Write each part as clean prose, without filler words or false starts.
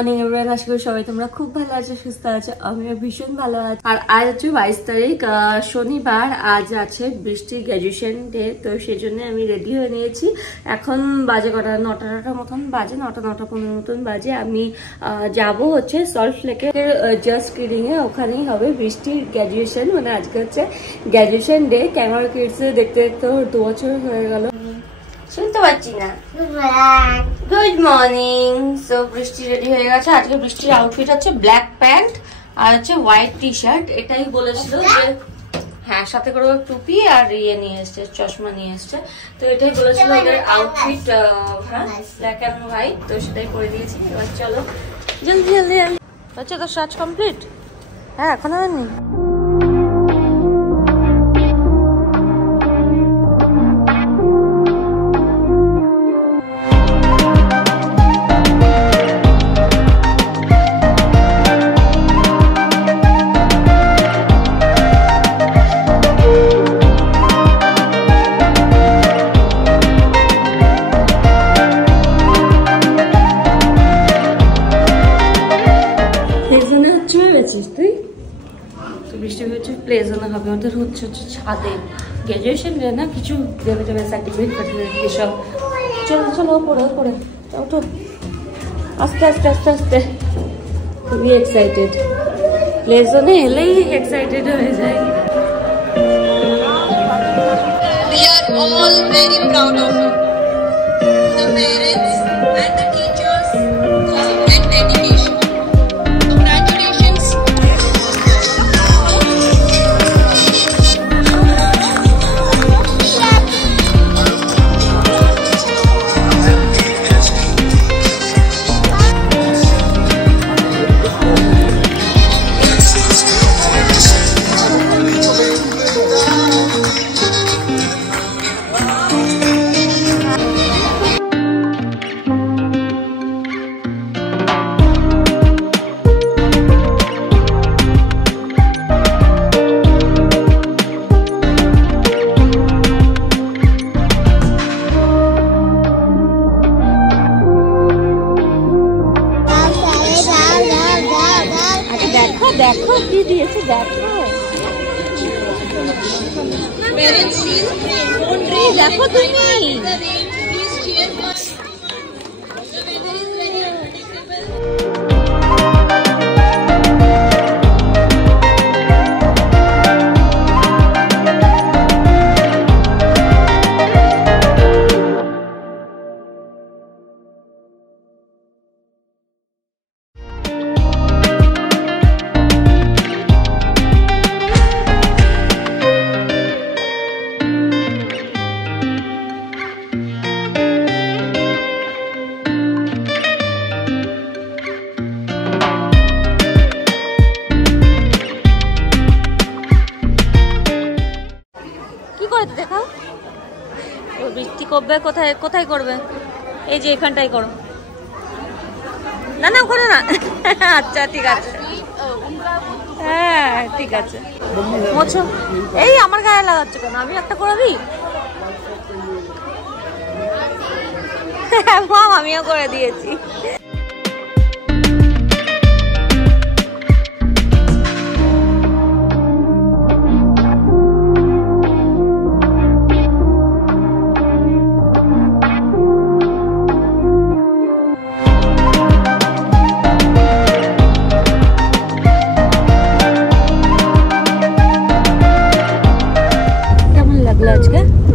Morning everyone, আশা করি সবাই তোমরা খুব ভালো আছো, সুস্থ আছো। আমিও ভীষণ ভালো আছি। আর আজ হচ্ছে 22 তারিখ শনিবার। আজ আছে বৃষ্টির গ্র্যাজুয়েশন ডে, তো সেই জন্য আমি রেডি হয়ে নিয়েছি। এখন বাজে কটা, 9টা মতন বাজে, 9:15 মতন বাজে। আমি যাব হচ্ছে সল্ট লেকের জাস্ট কিডিং এ, ওখানেই হবে বৃষ্টির গ্র্যাজুয়েশন। মানে আজকে হচ্ছে গ্র্যাজুয়েশন ডে। ক্যামেরা কিডস দেখতে দেখতে 2 বছর হয়ে গেল, শুনতে পাচ্ছি না। Good morning. সো বৃষ্টি রেডি হয়ে গেছে। আজকে বৃষ্টির আউটফিট হচ্ছে ব্ল্যাক প্যান্ট আর হচ্ছে হোয়াইট টি শার্ট। এটাই বলেছিল যে হ্যাঁ, সাথে করে টুপি আর ইয়ে নিয়ে এসছে, চশমা নিয়ে এসছে। তো এটাই বলেছিল এদের আউটফিট, হ্যাঁ ব্ল্যাক অ্যান্ড হোয়াইট। তো সেটাই করে দিয়েছি। এবার চলো জলদি জলদি। আচ্ছা, তো সাজ কমপ্লিট? হ্যাঁ, এখন হয়নি। প্লেজনে হবে ওদের, হচ্ছে ছাদে গ্র্যাজুয়েশন ডে না, কিছু দেবে দেবে সার্টিফিকেট ফার্টিফিকেট এসব। চলো চলো পড়ে পড়ে ওঠো, আস্তে আস্তে আস্তে আস্তে। খুবই এক্সাইটেড, প্লেজনে এলেই এক্সাইটেড হয়ে যায়। We are all very proud of you, the parents and the teachers and dedication. Congratulations. দেখো কি দিয়েছে, দেখো দেখো তুমি। দেখাও বৃষ্টি করবে, কোথায় কোথায় করবে? এই যে এখানটাই করো। না না করো না। আচ্ছা ঠিক আছে, হ্যাঁ ঠিক আছে। মোছো, এই আমার গায়ে লাগাচ্ছ কেন? আমি একটা করে দিই। আমিও করে দিয়েছি।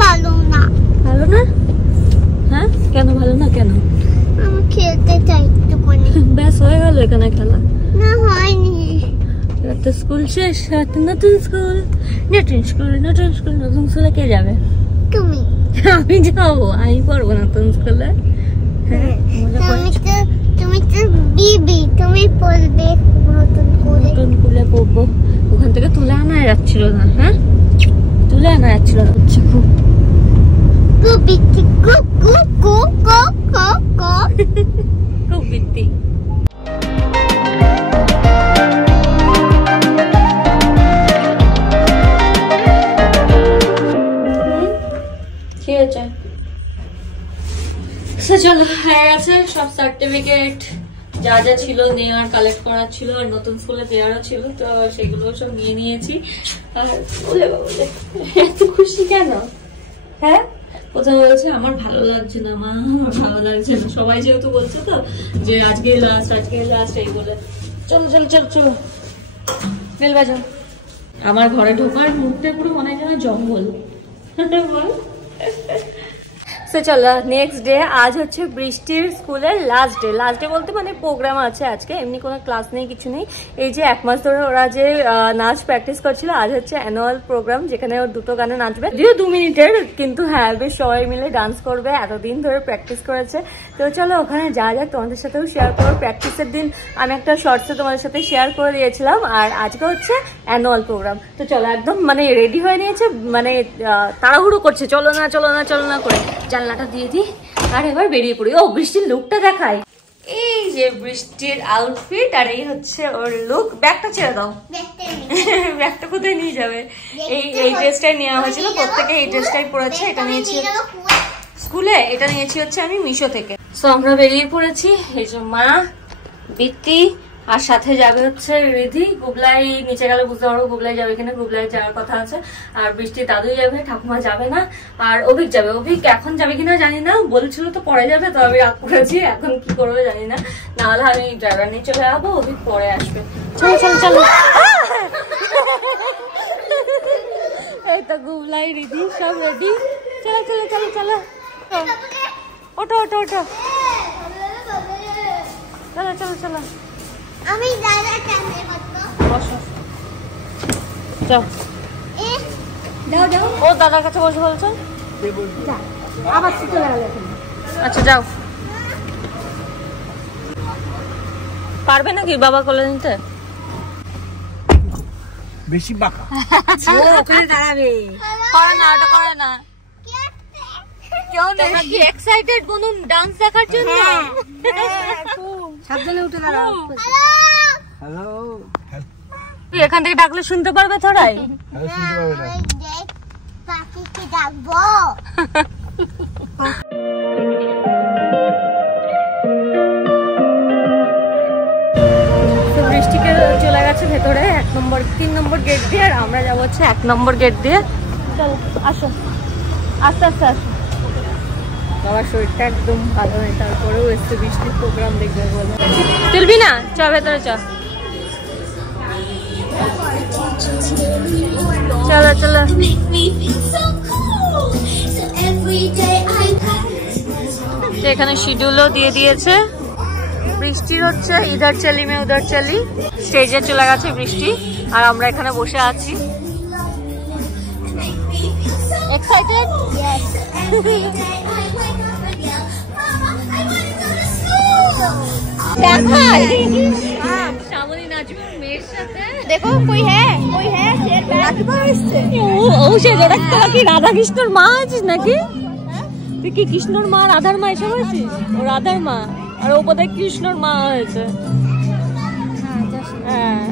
ভালো না। ভালো না? হ্যাঁ কেন ভালো না? কেন? আমি খেলতে চাই একটুখানি। ব্যাস হয়ে গেল এখানে খেলা? না হয়নি। তো স্কুল শেষ, নতুন স্কুল। নতুন স্কুল নতুন স্কুল নতুন স্কুলে কে যাবে? তুমি। আমি যাবো? আমি পড়বো নতুন স্কুলে? তুমি তো বিবি, তুমি পড়বে নতুন স্কুলে। নতুন স্কুলে পড়বো। ওখান থেকে তুলে আনা যাচ্ছিল না? হ্যাঁ তুলে আনা যাচ্ছিল না, হচ্ছে খুব খুব বিত্তি, খুব খুব খুব খুব খুব খুব বিত্তি। চলো হয়ে গেছে সব সার্টিফিকেট যা যা ছিল নেওয়ার, কালেক্ট করার ছিল, আর নতুন ফুলে দেওয়ারও ছিল, তো সেগুলো সব নিয়ে নিয়েছি। আর বলে এত খুশি কেন? হ্যাঁ, প্রথমে বলছে আমার ভালো লাগছে না মা, আমার ভালো লাগছে না, সবাই যেহেতু বলছে তো যে আজকে লাস্ট এই বলে। চলো চলো চলো চলো, বেল বাজাও। আমার ঘরে ঢোকার মুহূর্তে পুরো মনে হয় যেন জঙ্গল। বল। তো চলো, নেক্সট ডে। আজ হচ্ছে বৃষ্টির স্কুলের লাস্ট ডে বলতে মানে প্রোগ্রাম আছে আজকে, এমনি কোনো ক্লাস নেই, কিছু নেই। এই যে 1 মাস ধরে ওরা যে নাচ প্র্যাকটিস করছিল, আজ হচ্ছে অ্যানুয়াল প্রোগ্রাম, যেখানে ওর 2টো গানে নাচবে, যদিও 2 মিনিটের, কিন্তু হ্যাঁ বেশ সবাই মিলে ডান্স করবে, এতদিন ধরে প্র্যাকটিস করেছে। তো চলো ওখানে যা যাক, তোমাদের সাথেও শেয়ার করবো। প্র্যাকটিসের দিন আমি একটা শর্টসে তোমাদের সাথে শেয়ার করে দিয়েছিলাম, আর আজকে হচ্ছে অ্যানুয়াল প্রোগ্রাম। তো চলো, একদম মানে রেডি হয়ে নিয়েছে, মানে তাড়াহুড়ো করছে, চলো না করে জানলাটা দিয়ে দিই আর এবার বেরিয়ে পড়ি। ও বৃষ্টির লুকটা দেখাই, এই যে বৃষ্টির আউটফিট, আর এই হচ্ছে ওর লুক। ব্যাগটা ছেড়ে দাও, ব্যাগটা কোথায় নিয়ে যাবে? এই ড্রেসটাই নেওয়া হয়েছিল, প্রত্যেকে এই ড্রেসটাই পরেছে। এটা নিয়েছি স্কুলে, এটা নিয়েছি হচ্ছে আমি মিশো থেকে। সো আমরা বেরিয়ে পড়েছি, এই যে মা, বৃত্তি, আর সাথে যাবে হচ্ছে রিধি। গুবলাই নিচে গেলে বুঝতে পারবো গুবলাই যাবে, এখানে গুবলাই যাওয়ার কথা আছে। আর বৃষ্টির দাদুই যাবে, ঠাকুমা যাবে না। আর অভিক যাবে, অভিক এখন যাবে কিনা জানি না, বলছিল তো পরে যাবে, তো আমি রাগ করেছি, এখন কি করবে জানি না। নাহলে আমি ড্রাইভার নিয়ে চলে যাবো, অভিক পরে আসবে। চলো চলো চলো, এই তো গুবলাই রিধি সব রেডি। চলো চলো চলো চলো, ওঠো ওঠো ওঠো, চলো চলো চলো। আমি দাদা ক্যামেরা করতে বসো, যাও দাও দাও। ও দাদার কাছে বসে বলছো, আবার চলে গেল এখানে। আচ্ছা যাও। পারবে নাকি বাবা কোলে নিতে? বেশি বাঁকা, ওখানে দাঁড়াবে, করে না, ওটা করে না। কেউ তোমরা কি এক্সাইটেড বলুন ডান্স দেখার জন্য? সাবধানে উঠে দাঁড়াও। হ্যালো, তুই এখান থেকে ডাকলে শুনতে পারবে থোড়াই? হ্যালো শুনতে পাবে না। পাখিকে ডাকবো। বৃষ্টিকে চলে গেছে ভেতরে 3 নম্বর গেট দিয়ে, আর আমরা যাবো হচ্ছে 1 নম্বর গেট দিয়ে। চলো আসো, আস্তে আস্তে আসো। বাবার শরীরটা একদম ভালো নেই, তারপরেও এসছে বৃষ্টির প্রোগ্রাম দেখবে বলে। তুলবি না, চ ভেতরে চ। চলো চলো, এখানে শিডিউলও দিয়ে দিয়েছে। বৃষ্টির হচ্ছে ইধার চলি মে উধার চলি, স্টেজে চলে গেছে বৃষ্টি, আর আমরা এখানে বসে আছি। এক্সাইটেড? শ্যামলী নাচবে মেয়ের সাথে। দেখো কই হ্যাঁ শের ব্যাগ আসছে। ও সে যেটা কি রাধা কৃষ্ণর মা আছিস নাকি? তুই কি কৃষ্ণর মা, রাধার মা এসব আছিস? ও রাধার মা, আর ও বোধহয় কৃষ্ণর মা হয়েছে। হ্যাঁ,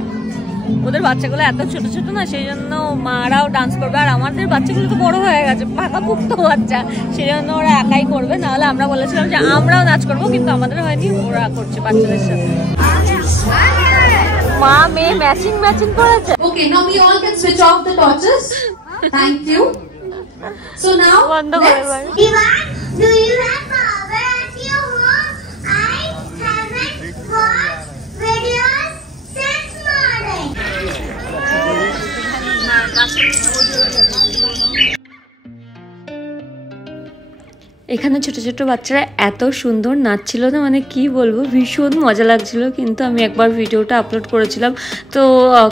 ওদের বাচ্চাগুলো এত ছোট ছোট না, সেই জন্য মারাও ডান্স করবে, আর আমাদের বাচ্চাগুলো তো বড় হয়ে গেছে, পাকা পুক্ত বাচ্চা, সেই জন্য ওরা একাই করবে। নাহলে আমরা বলেছিলাম যে আমরাও নাচ করবো, কিন্তু আমাদের হয়নি, ওরা করছে বাচ্চাদের সাথে। মা মেয়ে ম্যাচিং করেছে। Okay, now we all can switch off the torches. Thank you. So now, বন্ধ করে let's ভাই। Ivan, do you have power at your home? I haven't watched videos since morning. এখানে ছোট ছোট বাচ্চারা এত সুন্দর নাচছিল না, মানে কি বলবো, ভীষণ মজা লাগছিল। কিন্তু আমি একবার ভিডিওটা আপলোড করেছিলাম, তো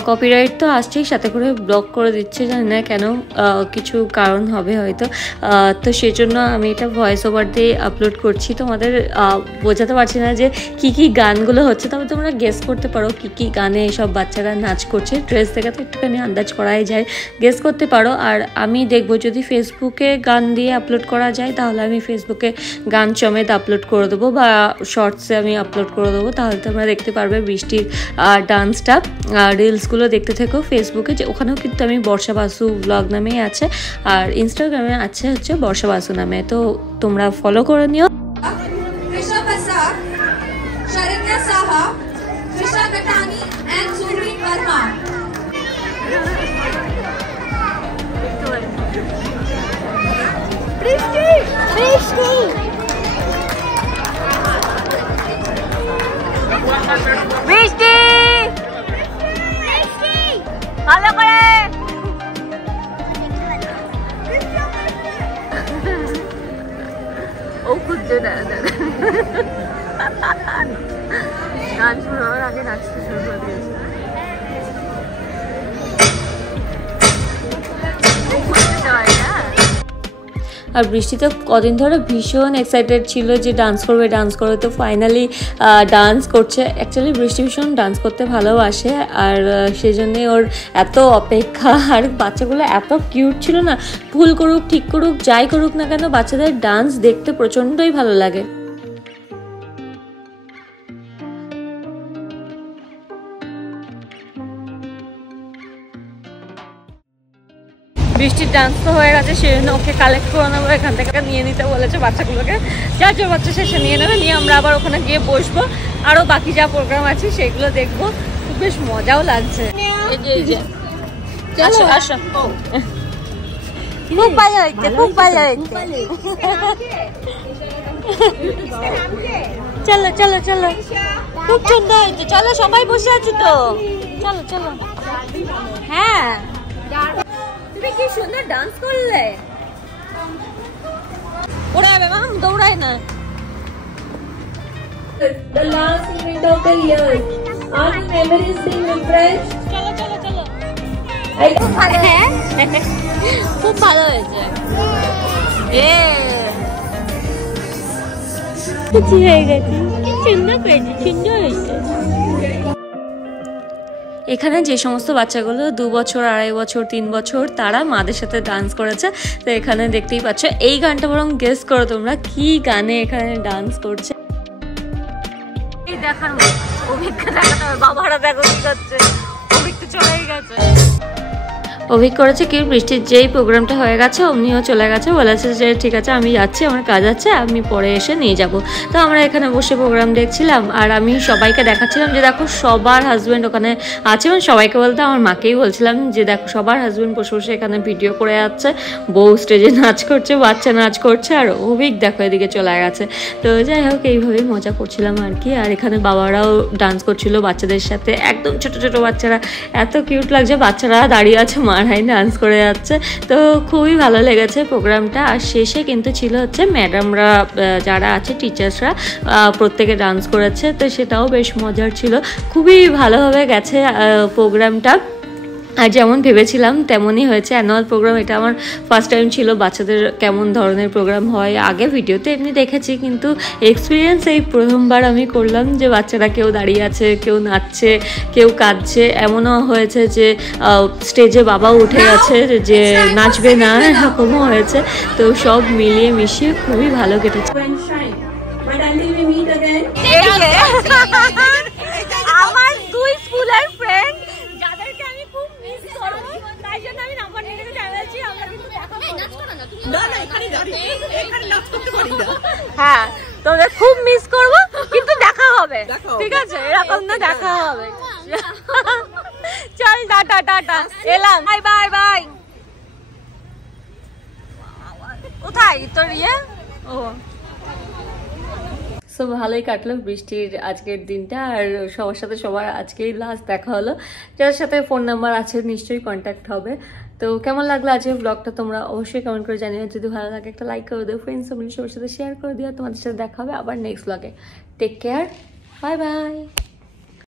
কপিরাইট তো আসছেই, সাথে করে ব্লক করে দিচ্ছে, জানি না কেন, কিছু কারণ হবে হয়তো। তো সেই জন্য আমি এটা ভয়েস ওভার দিয়ে আপলোড করছি। তোমাদের বোঝাতে পারছি না যে কি কি গানগুলো হচ্ছে, তবে তোমরা গেস করতে পারো কি কি গানে এইসব বাচ্চারা নাচ করছে। ড্রেস দেখে তো একটুখানি আন্দাজ করাই যায়, গেস করতে পারো। আর আমি দেখবো যদি ফেসবুকে গান দিয়ে আপলোড করা যায়, তাহলে আমি ফেসবুকে গান সমেত আপলোড করে দেবো, বা শর্টসে আমি আপলোড করে দেবো, তাহলে তোমরা দেখতে পারবে বৃষ্টির ডান্সটা। রিলসগুলো দেখতে থেকো ফেসবুকে, যে ওখানেও কিন্তু আমি বর্ষা বাসু ব্লগ নামেই আছে, আর ইনস্টাগ্রামে আছে হচ্ছে বর্ষা বাসু নামে, তো তোমরা ফলো করে নিও। Krishna Pasak, Sharanya Saha, ও খুঁজছে গান শুরু হওয়ার আগে নাচতে শুরু করে দিয়েছে। আর বৃষ্টি তো কদিন ধরে ভীষণ এক্সাইটেড ছিল যে ডান্স করবে, তো ফাইনালি ডান্স করছে। অ্যাকচুয়ালি বৃষ্টি ভীষণ ডান্স করতে ভালোবাসে, আর সেই জন্যে ওর এত অপেক্ষা। আর বাচ্চাগুলো এত কিউট ছিল না, ভুল করুক ঠিক করুক যাই করুক না কেন, বাচ্চাদের ডান্স দেখতে প্রচণ্ডই ভালো লাগে। বৃষ্টির ডান্স তো হয়ে গেছে, সেজন্য ওকে কালেক্ট করে নেবো, এখান থেকে নিয়ে নিতে বলেছে বাচ্চাগুলোকে। যার যে বাচ্চা শেষে নিয়ে নেবে, নিয়ে আমরা আবার ওখানে গিয়ে বসবো, আরও বাকি যা প্রোগ্রাম আছে সেগুলো দেখবো। খুব বেশ মজাও লাগছে। আসো আসো, খুব ভালো হয়েছে, খুব ভালো হয়েছে। চলো চলো চলো, খুব সুন্দর হয়েছে। চলো সবাই বসে আছি তো, চলো চলো। হ্যাঁ তুমি কি সুন্দর ডান্স করলে। ওড়াবে মাম, দৌড়ায় না। The last event of the year. Are the memories being refreshed? চলো চলো চলো। খুব ভালো হয়েছে। খুশি হয়ে গেছি, সুন্দর পেয়েছি, সুন্দর হয়েছে। এখানে যে সমস্ত বাচ্চাগুলো 2 বছর, 2.5 বছর, 3 বছর, তারা মাদের সাথে ডান্স করেছে। তো এখানে দেখতেই পাচ্ছ, এই গানটা বরং গেস করো তোমরা কি গানে এখানে ডান্স করছে। এই দেখার অভিজ্ঞতা দেখাতে হবে, বাবারা দেখো কি করছে, অভিজ্ঞতা চলেই গেছে। অভিক করেছে কি, বৃষ্টির যেই প্রোগ্রামটা হয়ে গেছে অমনিও চলে গেছে, বলেছে যে ঠিক আছে আমি যাচ্ছি, আমার কাজ আছে, আমি পরে এসে নিয়ে যাব। তো আমরা এখানে বসে প্রোগ্রাম দেখছিলাম, আর আমি সবাইকে দেখাচ্ছিলাম যে দেখো সবার হাজব্যান্ড ওখানে আছে। মানে সবাইকে বলতে আমার মাকেই বলছিলাম যে দেখো সবার হাজব্যান্ড বসে বসে এখানে ভিডিও করে যাচ্ছে, বউ স্টেজে নাচ করছে, বাচ্চা নাচ করছে, আর অভিক দেখো এদিকে চলে গেছে। তো যাই হোক, এইভাবেই মজা করছিলাম আর কি। আর এখানে বাবারাও ডান্স করছিল বাচ্চাদের সাথে, একদম ছোট ছোট বাচ্চারা, এত কিউট লাগছে। বাচ্চারা দাঁড়িয়ে আছে, মারাই ডান্স করে যাচ্ছে। তো খুবই ভালো লেগেছে প্রোগ্রামটা। আর শেষে কিন্তু ছিল হচ্ছে ম্যাডামরা যারা আছে, টিচার্সরা প্রত্যেকে ডান্স করেছে, তো সেটাও বেশ মজার ছিল। খুবই ভালোভাবে গেছে প্রোগ্রামটা, আর যেমন ভেবেছিলাম তেমনই হয়েছে। অ্যানুয়াল প্রোগ্রাম এটা আমার ফার্স্ট টাইম ছিল। বাচ্চাদের কেমন ধরনের প্রোগ্রাম হয় আগে ভিডিওতে এমনি দেখেছি, কিন্তু এক্সপিরিয়েন্স এই প্রথমবার আমি করলাম যে বাচ্চারা কেউ দাঁড়িয়ে আছে, কেউ নাচছে, কেউ কাঁদছে। এমনও হয়েছে যে স্টেজে বাবাও উঠে গেছে যে নাচবে না, এরকমও হয়েছে। তো সব মিলিয়ে মিশিয়ে খুবই ভালো কেটেছে। আমার 2 স্কুলের ফ্রেন্ড যাদেরকে আমি খুব মিস করব, তাই জন্য আমি নাম্বার নিয়ে গেছি, জানাচ্ছি আমরা কিন্তু দেখা করব। না না, এখানে দাঁড়িয়ে এখানে নাচ করতে পারি না। হ্যাঁ, তোদের খুব মিস করব, কিন্তু দেখা হবে, ঠিক আছে? এরকম না, দেখা হবে। চল টাটা টাটা, এলাম, বাই বাই বাই। কোথায় তোর ইয়ে? ও সো ভালোই কাটলো বৃষ্টির আজকের দিনটা। আর সবার সাথে সবার আজকেই লাস্ট দেখা হলো। যার সাথে ফোন নাম্বার আছে নিশ্চয়ই কন্ট্যাক্ট হবে। তো কেমন লাগলো আজকের ব্লগটা তোমরা অবশ্যই কমেন্ট করে জানিও। যদি ভালো লাগে একটা লাইক করে দিও, ফ্রেন্ডস ফ্যামিলি সবার সাথে শেয়ার করে দিও। তোমাদের সাথে দেখা হবে আবার next blog. Take care, bye by.